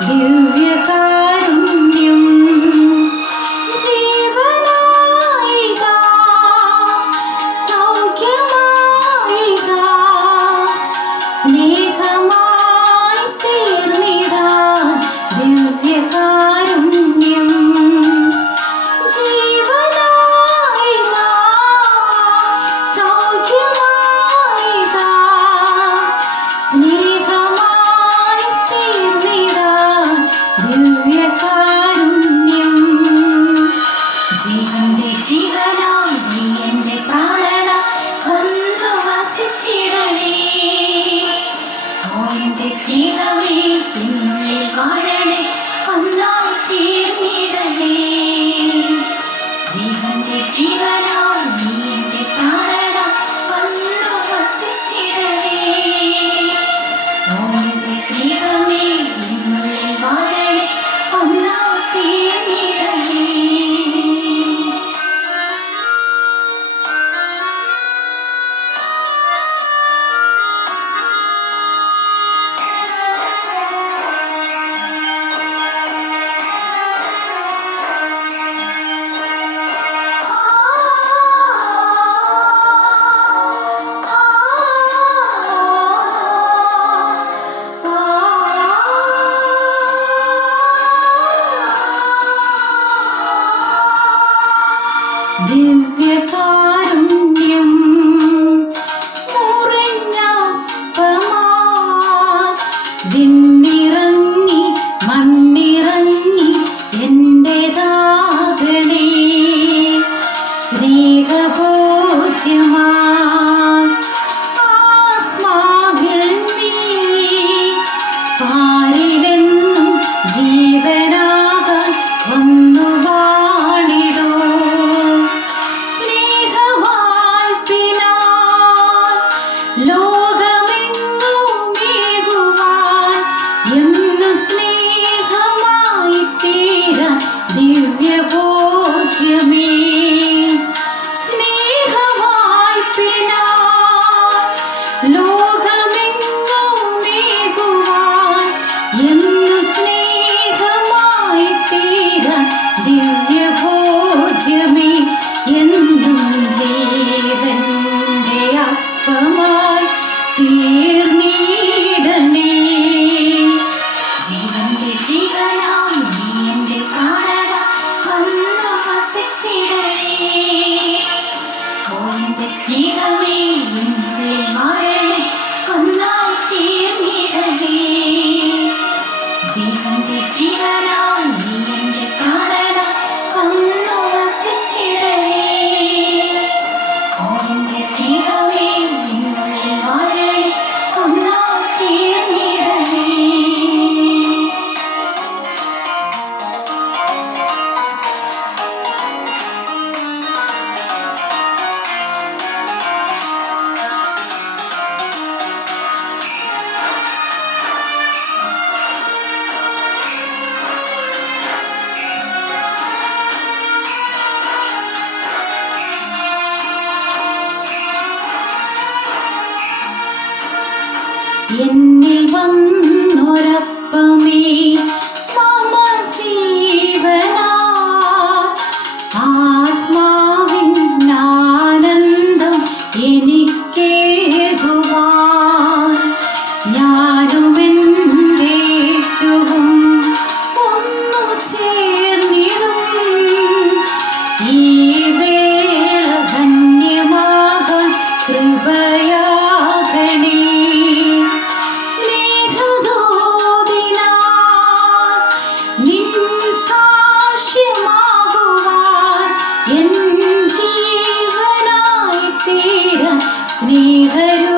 有月光。ദിന്നിറങ്ങി മണ്ണിറങ്ങി എന്റെതാ നിന്റെ ജീവനായി നീ എന്റെ പ്രാണ എന്നിൽ വന്നൊരപ്പമേ. i Hallelujah.